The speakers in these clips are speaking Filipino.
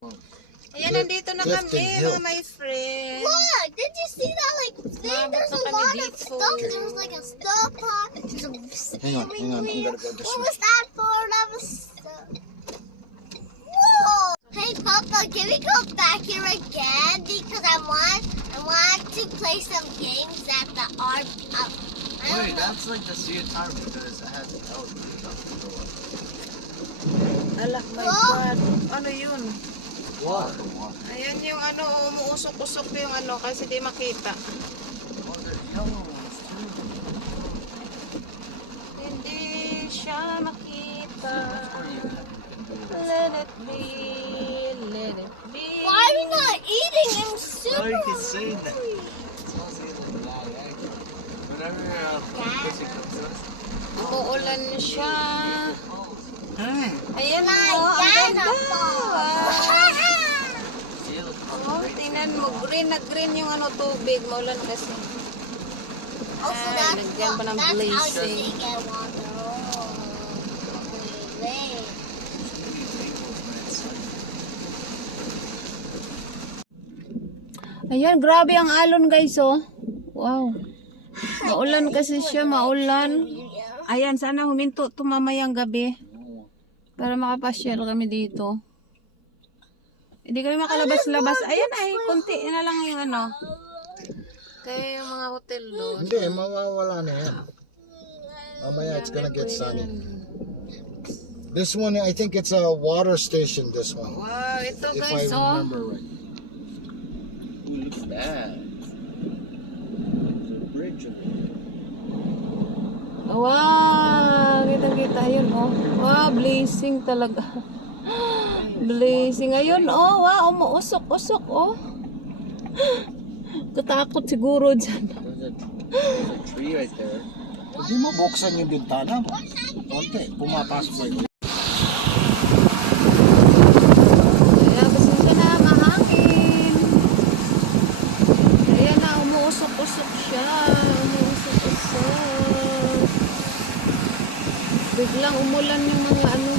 Ayan, nandito na kami, mga my friend. Look, did you see that like thing? There's a lot of stuff. There's like a stove pot. Hang on, I'm gonna go this What way. was that for? That was whoa! Hey Papa, can we go back here again? Because I want to play some games at the art. Wait, that's like the sea time because I had the Alak, my God. Ano yun? What? Ayan yung ano, umuusok-usok yung ano kasi di makita. Oh, there's yellow ones too. Hindi siya makita. Let it be, let it be. Why are we not eating? I'm super. No, you can say that. It smells like that, right? Whenever pussy comes to us. Umuulan siya. Ayan My mo, ang ganda. Ganda. Oh, tingnan mo, green na green yung ano tubig. Maulan kasi. Also, Ah, lagyan pa ng that's how blazing. you get water. Wait. Ayan, grabe ang alon guys, oh. Wow. Maulan kasi siya, maulan. Ayan, sana huminto ito mamayang gabi. Para makapasyal kami dito. Hindi kami makalabas-labas. Ayan ay, konti na lang yung ano. Kaya yung mga hotel doon. Hindi, mawawala na yan. Mamaya it's gonna get sunny. This one, I think it's a water station, this one. Wow, ito If I guys, oh. remember right. Ooh, look at that. There's a bridge over there. Wow, kita-kita yun, oh. Wow, blazing talaga. Blazing. Ayun, oh, wow, umuusok-usok, oh. Katakot siguro dyan. There's a tree right there. Hindi mo buksan yung bintana mo. Konti, pumapasok ba yun? Kaya pasensya na, mahangin. Ayan na, umuusok-usok siya. Umuusok-usok. Biglang umulan yung mga ano.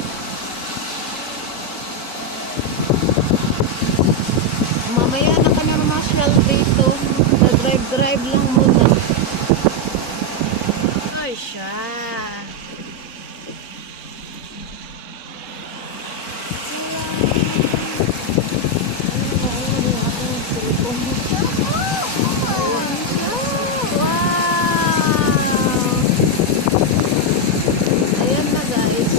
Mamaya na ka na mamasyal dito. Drive-drive lang muna. Ay siya. Ayan na guys.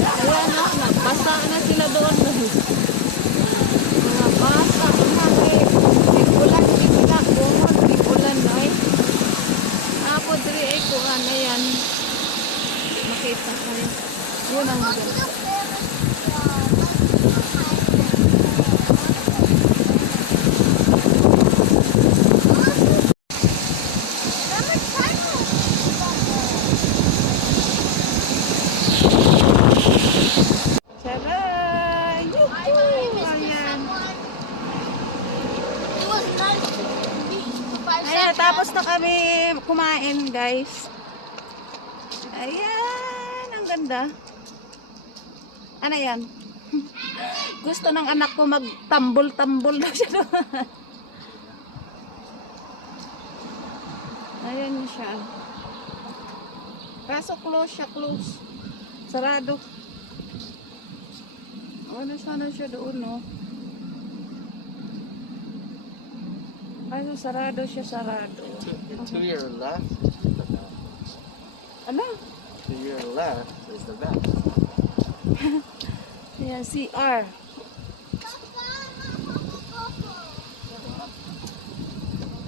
Ayan na, nabasa na sila doon. Nabasa na. Bikulan, bikulan. Bumot, bikulan na eh. Ako diri ay kuhan. Ayan. Makita kayo. Yun ang maganda. Saray! Yuhuu! Ayan. It was nice. Ayan, tapos na kami kumain, guys. Ayan, ang ganda. Ano yan? Gusto ng anak ko magtambol-tambol na siya doon. Ayan siya. Kaso close siya, close. Sarado. Ano sana siya doon, no? Kaso sarado siya, sarado. To your left is the bath. Ano? To your left is the bath. Ayan, CR.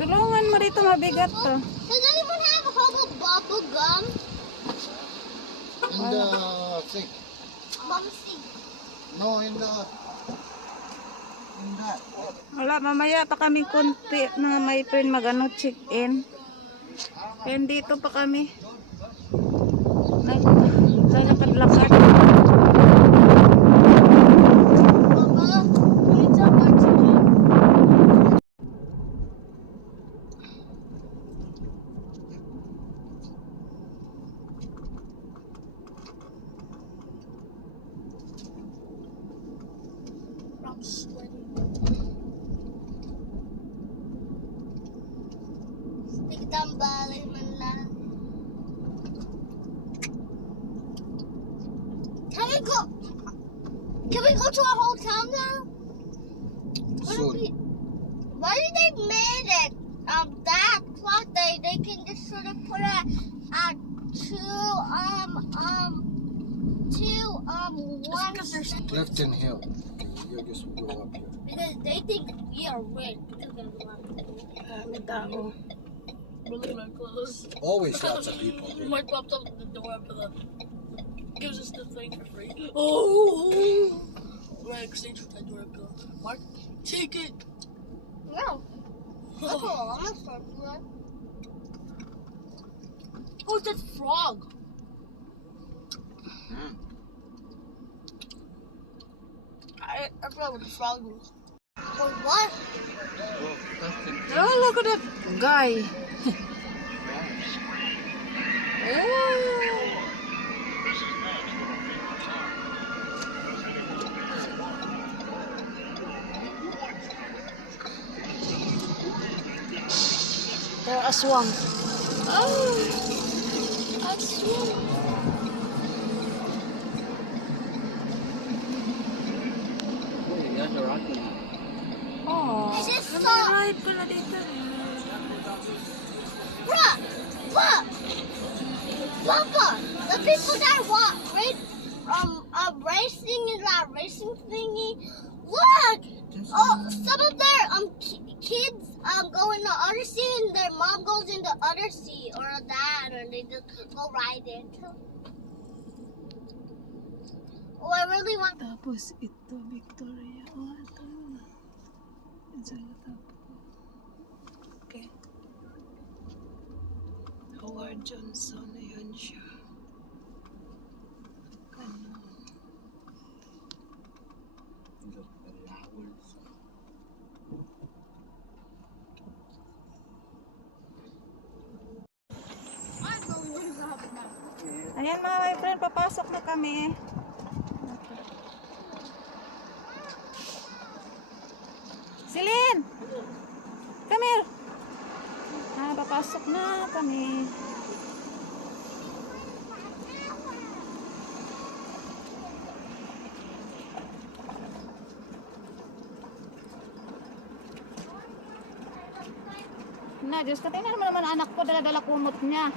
Tulungan mo rito, mabigat to. Does anyone have a whole bubble gum? In the thing. Mom, see. No, in that. Wala, mamaya pa kami konti na may friend mag-ano, check-in. And dito pa kami. Naglalakad-lakad. Nagtambalik man lang. Can we go to a hotel now? Soon. Why did they made it that clock? They can just sort of put it at one. Clifton Hill. You just go up here. Because they think we are rich. Really my clothes. Always lots of people here. Mark popped up at the door for the gives us the thing for free. Oh, my exchange with that door bill. Mark, take it. No. Oh, I'm not sorry for that. Oh, that's frog. I forgot what the frog was. For what? Oh, look at that guy. Oh. Aswang. Oh, aswang. Oh, Is it so? right pala dito. Bruh! Look! Papa! The people that walk racing in that racing thingy. Look! Oh, some of their kids go in the other sea and their mom goes in the other sea or that and they just go ride it. Oh, I really want. Tapos ito, Victoria. Oh, ito. Okay. Howard Johnson. Ayan siya. Ano? Ayan mga my friend, papasok na kami. Celine! Come here! Papasok na kami. Na, Diyos ka, tingnan mo naman anak ko, dala-dala kumot niya.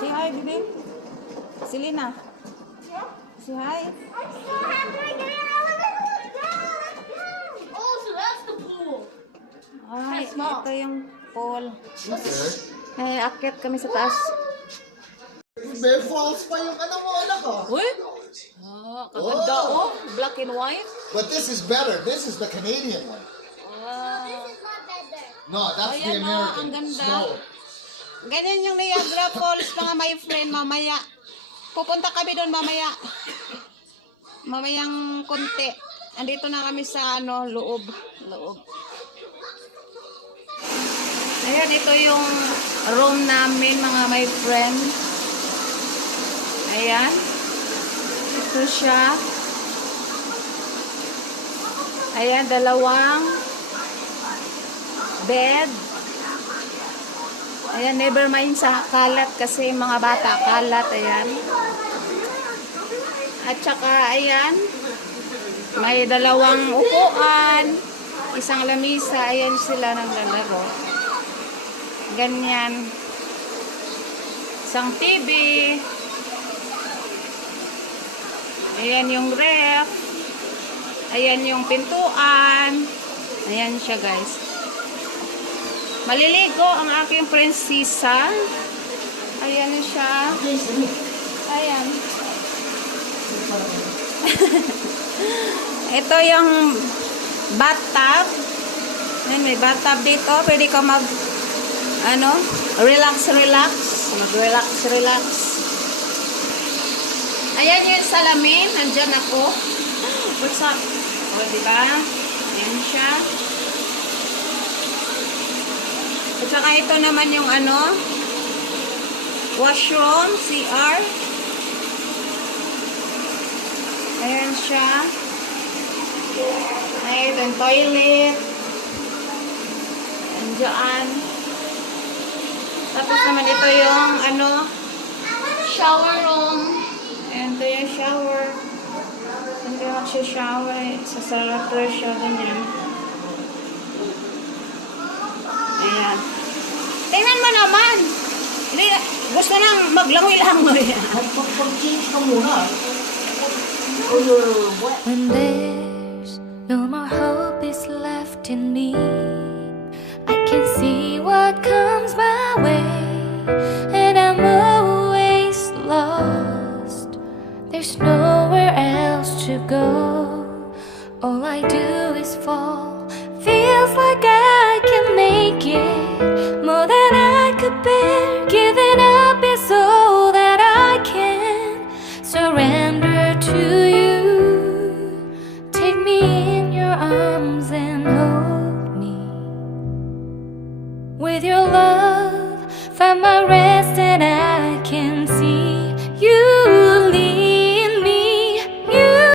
Say hi, baby. Selena. Say hi. I'm so happy I get it. Oh, so that's the pool. Ay, small. ito yung pool. Okay. Ay, akyat kami sa taas. May falls pa yung ano mo, anak ko. Uy! Kaganda oh. Black and white. But this is better. This is the Canadian one. This is not better. No, that's the Ayan, American. ang ganda. Snow. Ganyan yung Niagara Falls, mga my friend, mamaya. Pupunta kami doon mamaya. Mamayang konti. Andito na kami sa loob. Ayan, ito yung room namin, mga my friend. Ayan. Ito siya. Ayan, dalawang bed. Ayan, never mind sa kalat kasi mga bata kalat. Ayan. At saka, ayan, may dalawang upuan, isang lamisa. Ayan sila naglalaro. Ganyan. Isang TV. Ayan yung ref. Ayan yung pintuan. Ayan siya, guys. Maliligo ang aking prinsesa. Ayan na siya. Ayan. Ito yung bathtub. Ayan, may bathtub dito. Pwede ka mag relax. mag-relax, relax. Ayan yung salamin, nandyan ako. What's up? O, diba? Ayan siya. At saka ito naman yung ano, washroom, CR. Ayan siya. Ayan yung toilet. Andiyan. Tapos naman ito yung ano, shower room. Ayan, ito yung shower. Hindi ako siya shower eh. Sa sarapper siya, ganyan. Ayan. Tingnan mo naman. Hindi, gusto nang maglangoy-langoy. Pag-change ka muna. When there's no more hope is left in me, I can see what comes my way, and I'm always lost. There's nowhere else to go. All I do is fall. Feels like I can make it more than I could bear. Giving up is all that I can surrender to you. Take me in your arms and